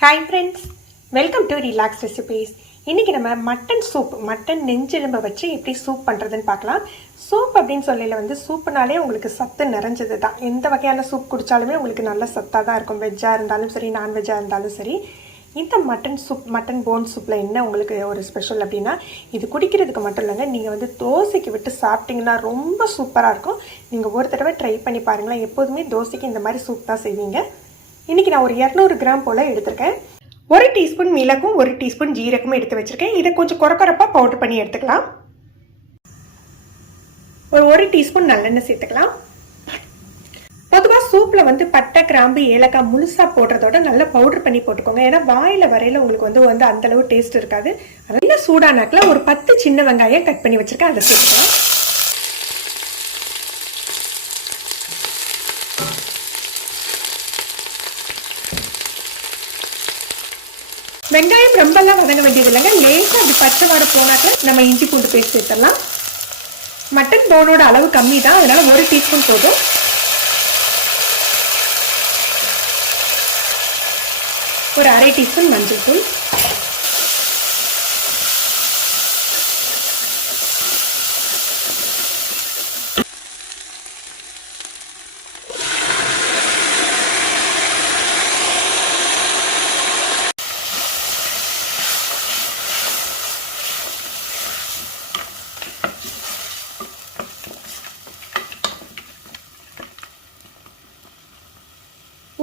Hi friends, welcome to Relax Recipes. இன்னைக்கு நம்ம mutton நெஞ்செலும்பை வச்சு எப்படி சூப் பண்ணுறதுன்னு பார்க்கலாம். சூப் அப்படின்னு சொல்லல வந்து சூப்புனாலே உங்களுக்கு சத்து நிறைஞ்சது தான். எந்த வகையான சூப் குடித்தாலுமே உங்களுக்கு நல்ல சத்தாக தான் இருக்கும். வெஜ்ஜாக இருந்தாலும் சரி, நான்வெஜ்ஜாக இருந்தாலும் சரி. இந்த மட்டன் போன் சூப்பில் என்ன உங்களுக்கு ஒரு ஸ்பெஷல் அப்படின்னா, இது குடிக்கிறதுக்கு மட்டும் இல்லைங்க, நீங்கள் வந்து தோசைக்கு விட்டு சாப்பிட்டிங்கன்னா ரொம்ப சூப்பராக இருக்கும். நீங்கள் ஒரு தடவை ட்ரை பண்ணி பாருங்களேன். எப்போதுமே தோசைக்கு இந்த மாதிரி சூப் தான் செய்வீங்க. இன்றைக்கி நான் ஒரு 200 கிராம் போல் எடுத்திருக்கேன். 1 டீஸ்பூன் மிளகும் 1 டீஸ்பூன் ஜீரகமும் எடுத்து வச்சுருக்கேன். இதை கொஞ்சம் குறக்குறப்பாக பவுடர் பண்ணி எடுத்துக்கலாம். ஒரு 1 டீஸ்பூன் நல்லெண்ணெய் சேர்த்துக்கலாம். பொதுவாக சூப்பில் வந்து பட்டை, கிராம்பு, ஏலக்காய் முழுசாக போடுறதோட நல்லா பவுடர் பண்ணி போட்டுக்கோங்க. ஏன்னா வாயில் வரையில் உங்களுக்கு வந்து அந்தளவு டேஸ்ட் இருக்காது. நல்லா சூடானாக்கில் ஒரு 10 சின்ன வெங்காயம் கட் பண்ணி வச்சுருக்கேன், அதை சேர்த்துக்கலாம். வெங்காயம் ரொம்பலாம் வதங்க வேண்டியது இல்லைங்க. லேசாக அப்படி பச்சை வாடை போனாக்க நம்ம இஞ்சி பூண்டு பேஸ்ட் சேர்த்துடலாம். மட்டன் போனோட அளவு கம்மி தான், அதனால 1 டீஸ்பூன் போதும். ஒரு 1/2 டீஸ்பூன் மஞ்சள் தூள்,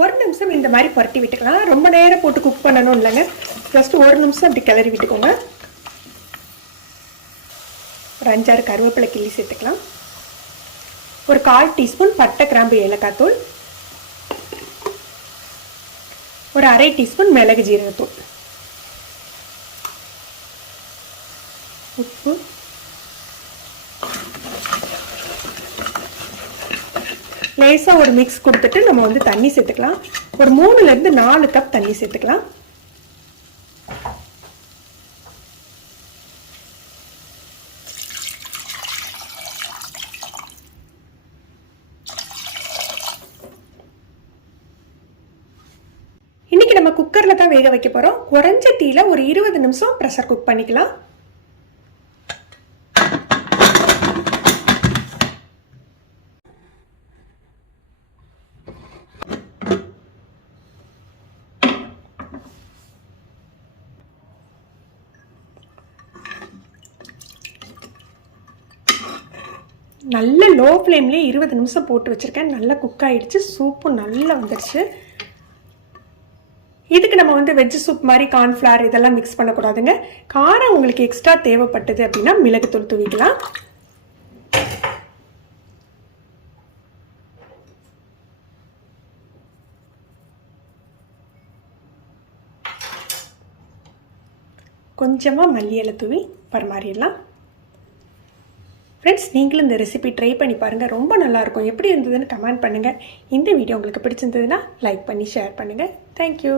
ஒரு நிமிஷம் இந்த மாதிரி புரட்டி விட்டுக்கலாம். ரொம்ப நேரம் போட்டு குக் பண்ணணும் இல்லைங்க. ஜஸ்ட் 1 நிமிஷம் அப்படி கிளறி விட்டுக்கோங்க. ஒரு 5-6 கருவேப்பிலை கிள்ளி சேர்த்துக்கலாம். ஒரு 1/4 டீஸ்பூன் பட்டை, கிராம்பு, ஏலக்காய் தூள், ஒரு 1/2 டீஸ்பூன் மிளகு ஜீரகத்தூள், உப்பு, லேசாக ஒரு மிக்ஸ் கொடுத்துட்டு நம்ம வந்து தண்ணி சேர்த்துக்கலாம். ஒரு 3லேருந்து 4 கப் தண்ணி சேர்த்துக்கலாம். இன்னைக்கு நம்ம குக்கரில் தான் வேக வைக்க போகிறோம். குறைஞ்ச தீயில ஒரு 20 நிமிஷம் ப்ரெஷர் குக் பண்ணிக்கலாம். நல்ல லோ ஃப்ளேம்லேயே 20 நிமிஷம் போட்டு வச்சுருக்கேன். நல்லா குக் ஆகிடுச்சு. சூப்பும் நல்லா வந்துடுச்சு. இதுக்கு நம்ம வந்து வெஜ் சூப் மாதிரி கார்ன்ஃப்ளவர் இதெல்லாம் மிக்ஸ் பண்ணக்கூடாதுங்க. காரம் உங்களுக்கு எக்ஸ்ட்ரா தேவைப்பட்டது அப்படின்னா மிளகுத்தூள் தூவிக்கலாம். கொஞ்சமாக மல்லி இலை தூவி பரிமாறிடலாம். ஃப்ரெண்ட்ஸ், நீங்களும் இந்த ரெசிபி ட்ரை பண்ணி பாருங்கள். ரொம்ப நல்லாயிருக்கும். எப்படி இருந்ததுன்னு கமெண்ட் பண்ணுங்கள். இந்த வீடியோ உங்களுக்கு பிடிச்சிருந்ததுன்னா லைக் பண்ணி ஷேர் பண்ணுங்கள். தேங்க்யூ.